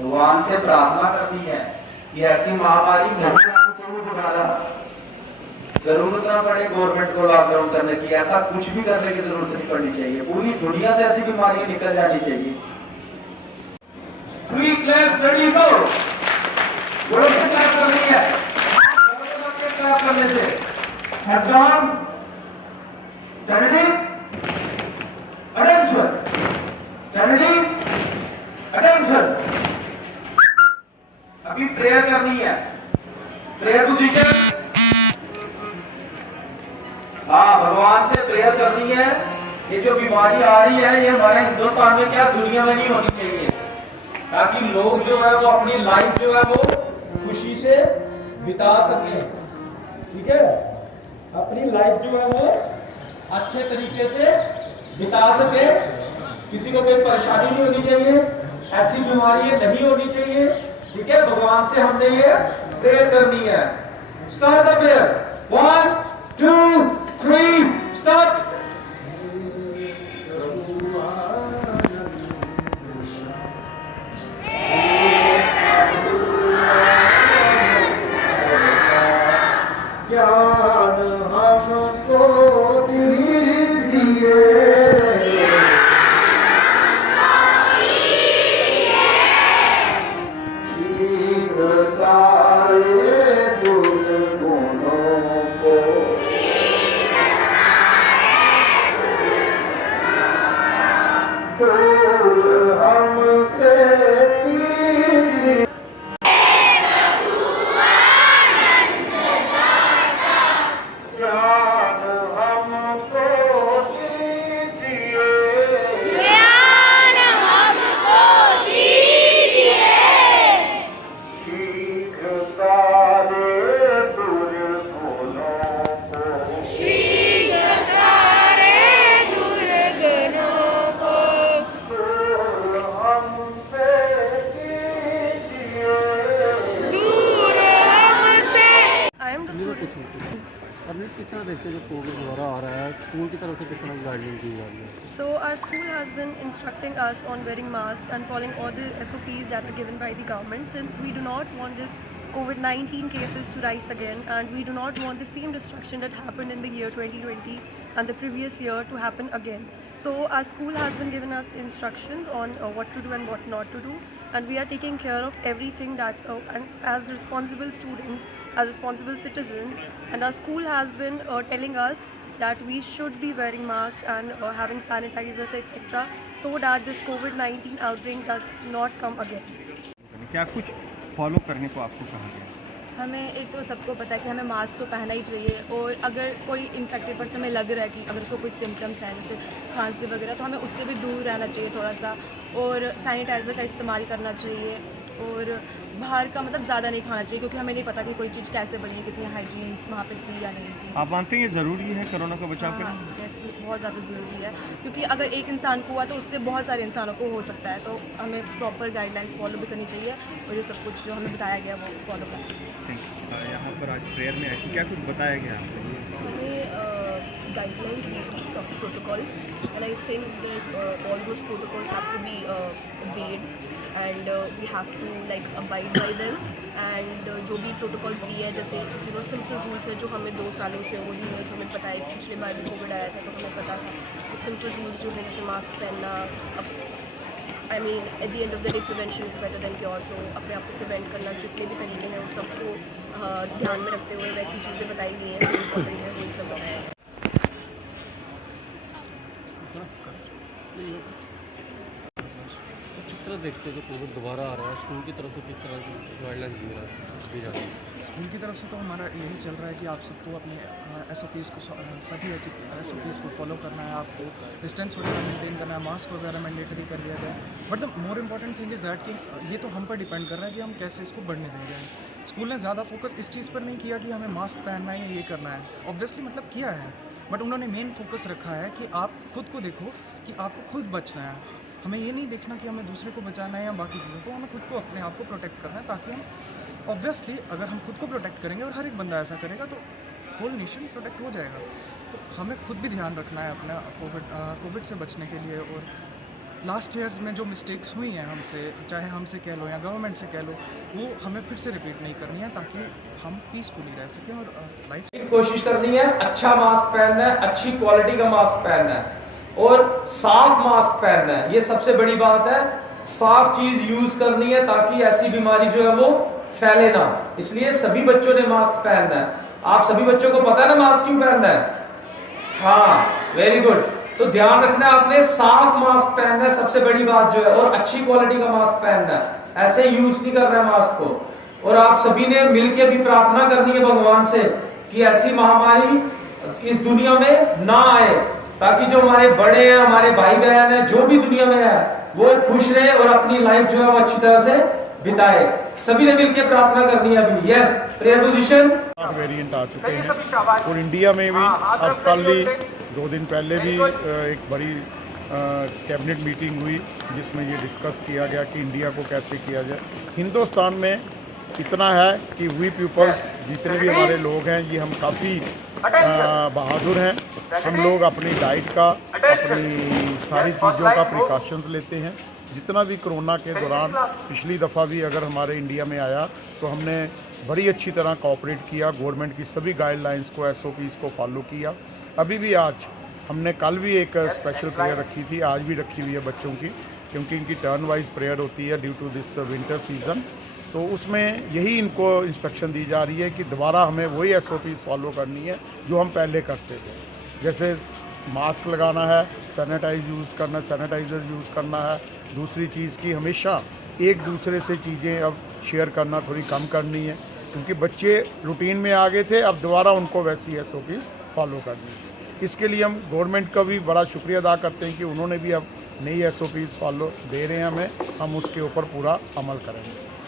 भगवान से प्रार्थना करनी है कि ऐसी महामारी नहीं आनी चाहिए दोबारा। जरूरत ना पड़े गवर्नमेंट को लॉकडाउन करने की, ऐसा कुछ भी करने की जरूरत नहीं पड़नी चाहिए। पूरी दुनिया से ऐसी बीमारियां निकल जानी चाहिए। 3 क्लैप्स रेडी गो। जोर से क्लैप करनी है, क्लैप करने से hats on standing attention, standing attention. अभी प्रेयर करनी है, प्रेयर पोजीशन। हाँ, भगवान से प्रेयर करनी है। ये जो बीमारी आ रही है ये हमारे हिंदुस्तान में क्या दुनिया में नहीं होनी चाहिए, ताकि लोग जो है वो अपनी लाइफ जो है वो खुशी से बिता सके। ठीक है, अपनी लाइफ जो है वो अच्छे तरीके से बिता सके, किसी को कोई परेशानी नहीं होनी चाहिए, ऐसी बीमारियां नहीं होनी चाहिए। ठीक है, भगवान से हमने ये प्रेयर करनी है। Start the prayer. 1 2 3 start. So our school has been instructing us on wearing masks and following all the SOPs that are given by the government, since we do not want this COVID-19 cases to rise again, and we do not want the same destruction that happened in the year 2020 and the previous year to happen again. So our school has been given us instructions on what to do and what not to do, and we are taking care of everything that and as responsible students, as responsible citizens, and our school has been telling us that we should be wearing masks and having sanitizers, etc., so that this COVID-19 outbreak does not come again. क्या कुछ follow करने को आपको कहा गया? हमें एक तो सबको पता है कि हमें मास्क तो पहनना ही चाहिए, और अगर कोई इन्फेक्टेड पर्सन हमें लग रहा है कि अगर उसको कोई सिम्टम्स हैं जैसे खांसी वगैरह, तो हमें उससे भी दूर रहना चाहिए थोड़ा सा, और सैनिटाइज़र का इस्तेमाल करना चाहिए, और बाहर का मतलब ज़्यादा नहीं खाना चाहिए, क्योंकि हमें नहीं पता कि कोई चीज़ कैसे बनी है, कितनी हाइजीन वहाँ पे थी या नहीं थी। आप मानते हैं ये ज़रूरी है कोरोना का बचाव करना? बहुत ज़्यादा ज़रूरी है, क्योंकि अगर एक इंसान को हुआ तो उससे बहुत सारे इंसानों को हो सकता है, तो हमें प्रॉपर गाइडलाइंस फॉलो भी करनी चाहिए, और ये सब कुछ जो हमें बताया गया वो फॉलो करना चाहिए। यहाँ पर आज प्रेयर में आए, क्या कुछ बताया गया आपको? Guidelines of protocols, and I think there's all those protocols have to be obeyed, and we have to like abide by them, and जो भी protocols दिए हैं, जैसे simple rules है जो हमें 2 सालों से वो नहीं है, हमें पता है पिछले बार भी कोविड आया था तो हमें पता था। सिंपल रूल्स जो है जैसे मास्क पहनना, I mean at the end of the day prevention is better than cure, so अपने आप को प्रिवेंट करना जितने भी तरीके हैं उस सबको ध्यान में रखते हुए वैसी चीज़ें बताई गई हैं, इम्पोर्टेंट है वही सब बताया है। किस तरह देखते हैं जो कोविड दोबारा आ रहा है, स्कूल की तरफ से किस तरह की गाइडलाइंस दी जाती है? स्कूल की तरफ से तो हमारा यही चल रहा है कि आप सबको अपने SOPs को सभी SOPs को फॉलो करना है, आपको डिस्टेंस वगैरह मेंटेन करना है, मास्क वगैरह मैंडेटरी कर दिया गया है। But the more important thing is that कि ये तो हम पर डिपेंड कर रहा है कि हम कैसे इसको बढ़ने देंगे। स्कूल ने ज़्यादा फोकस इस चीज़ पर नहीं किया कि हमें मास्क पहनना है या ये करना है, ऑब्वियसली मतलब किया है, बट उन्होंने मेन फोकस रखा है कि आप खुद को देखो कि आपको खुद बचना है। हमें ये नहीं देखना कि हमें दूसरे को बचाना है या बाकी चीज़ों को, हमें खुद को अपने आप को प्रोटेक्ट करना है, ताकि हम ऑब्वियसली अगर हम खुद को प्रोटेक्ट करेंगे और हर एक बंदा ऐसा करेगा तो होल नेशन प्रोटेक्ट हो जाएगा। तो हमें खुद भी ध्यान रखना है अपना कोविड से बचने के लिए, और लास्ट ईयर्स में जो मिस्टेक्स हुई हैं हमसे, चाहे हमसे कह लो या गवर्नमेंट से कह लो, वो हमें फिर से रिपीट नहीं करनी है ताकि हम पीसफुली रह सकें और लाइफ कोशिश करनी है। अच्छा मास्क पहनना है, अच्छी क्वालिटी का मास्क पहनना है और साफ मास्क पहनना है। ये सबसे बड़ी बात है, साफ चीज यूज करनी है ताकि ऐसी बीमारी जो है वो फैले ना। इसलिए सभी बच्चों ने मास्क पहनना है। आप सभी बच्चों को पता है ना मास्क क्यों पहनना है? हाँ, वेरी गुड। तो ध्यान रखना है, आपने साफ मास्क पहनना है, सबसे बड़ी बात जो है, और अच्छी क्वालिटी का मास्क पहनना है। ऐसे यूज नहीं करना है मास्क को। और आप सभी ने मिलकर भी प्रार्थना करनी है भगवान से कि ऐसी महामारी इस दुनिया में ना आए, ताकि जो हमारे बड़े हैं, हमारे भाई बहन हैं, जो भी दुनिया में है, वो खुश रहे और अपनी लाइफ जो है वो अच्छी तरह से बिताए। सभी ने मिलकर प्रार्थना करनी है अभी। Yes, prayer position. वेरिएंट आ चुके हैं और इंडिया में भी अब कल ही 2 दिन पहले भी एक बड़ी कैबिनेट मीटिंग हुई जिसमें ये डिस्कस किया गया कि इंडिया को कैसे किया जाए। हिंदुस्तान में इतना है कि वी पीपल्स जितने भी हमारे लोग हैं, ये हम काफ़ी बहादुर हैं। हम लोग अपनी डाइट का, अपनी सारी चीज़ों का प्रिकॉशंस लेते हैं। जितना भी कोरोना के दौरान पिछली दफ़ा भी अगर हमारे इंडिया में आया तो हमने बड़ी अच्छी तरह कोऑपरेट किया, गवर्नमेंट की सभी गाइडलाइंस को, SOPs को फॉलो किया। अभी भी आज हमने कल भी एक स्पेशल प्रेयर रखी थी, आज भी रखी हुई है बच्चों की, क्योंकि इनकी टर्न वाइज प्रेयर होती है due to this winter season. तो उसमें यही इनको इंस्ट्रक्शन दी जा रही है कि दोबारा हमें वही SOPs फॉलो करनी है जो हम पहले करते थे। जैसे मास्क लगाना है, सैनिटाइज यूज़ करना, सैनिटाइज़र यूज़ करना है। दूसरी चीज़ की हमेशा एक दूसरे से चीज़ें अब शेयर करना थोड़ी कम करनी है, क्योंकि बच्चे रूटीन में आ गए थे, अब दोबारा उनको वैसी SOPs फॉलो करनी है। इसके लिए हम गवर्नमेंट का भी बड़ा शुक्रिया अदा करते हैं कि उन्होंने भी अब नई SOPs फॉलो दे रहे हैं हमें, हम उसके ऊपर पूरा अमल करेंगे।